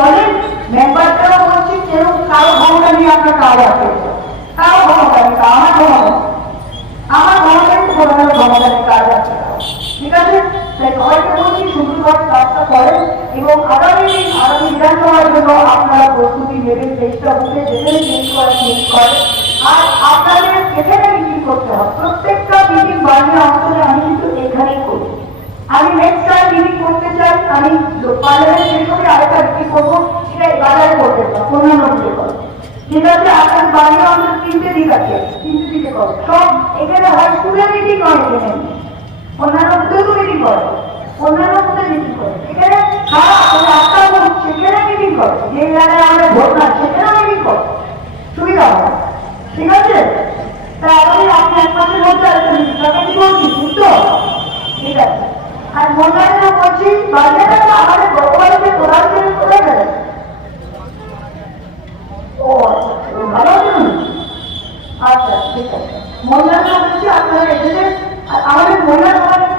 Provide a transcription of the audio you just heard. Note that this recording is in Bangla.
দলের মেম্বারটাও বলছি কেউ কারো ক্ষমতা নিয়ে আপনার কাজ আছে, কারো ক্ষমতা নেই, আমার ক্ষমতায় প্রধানের ক্ষমতা নেই, কাজ আছে, ঠিক আছে। তাই সবাইকে বলছি সুন্দরভাবে কাজটা করেন এবং আগামী বিধানসভার জন্য আপনারা প্রস্তুতি নেবেন, চেষ্টা বুঝে যেখানে চেঞ্জ করেন। আর আপনাদের যেখানে মিটিং করতে হবে, প্রত্যেকটা মিটিং বাড়ির অঞ্চলে আমি কিন্তু এখানেই করি। আমি নেক্সট টাইম মিটিং করতে চাই, আমি পার্লামেন্ট শেষ করে আরেকটা মিটিং করবো, সেটা বাজারে করতে পারবো, অন্যান্য দিকে করবো, ঠিক আছে। আপনার বাড়ির অঞ্চল 3টে দিক আছে, 3টে দিকে করবো সব। এখানে হাই স্কুলের মিটিং হয়, এখানে অন্যান্য কোথাও তো মিটিং করে, অন্যান্য কোথায় মিটিং করে, এখানে খারাপ সেখানে মিটিং করে, যে জায়গায় আমাদের ভোট না সেখানে মিটিং করে, সুবিধা হয়, ঠিক আছে। তা আপনি 1 মাসের মধ্যে একটা মিটিং কি বলছি, বুঝতো, ঠিক আছে। আর মনে বলছি বাজারে আমাদের গতকালকে প্রধান কোথায় গেলেন? ও ভালো আছেন? আচ্ছা ঠিক আছে, মহিলারা বলছি আপনারা এসেছেন। আর আমাদের মহিলা সমাজের